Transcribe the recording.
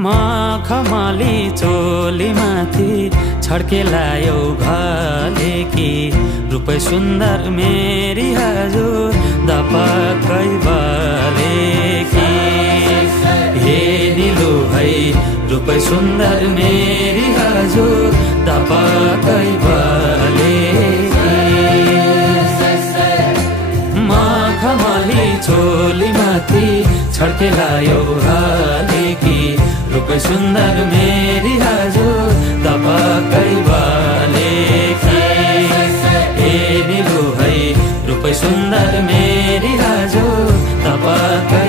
मखमली चोली माथि छड्केलायो घले कि रूपै सुन्दर मेरी हजुर दपक्कै बले कि हे निलु है रूपै सुन्दर मेरी हजुर दपक्कै बले मखमली चोली माथि छड्केलायो घले कि रूपै सुन्दर मेरी हजुर दपक्कै बले कि हे निलु है रूपै सुन्दर मेरी हजुर दपक्कै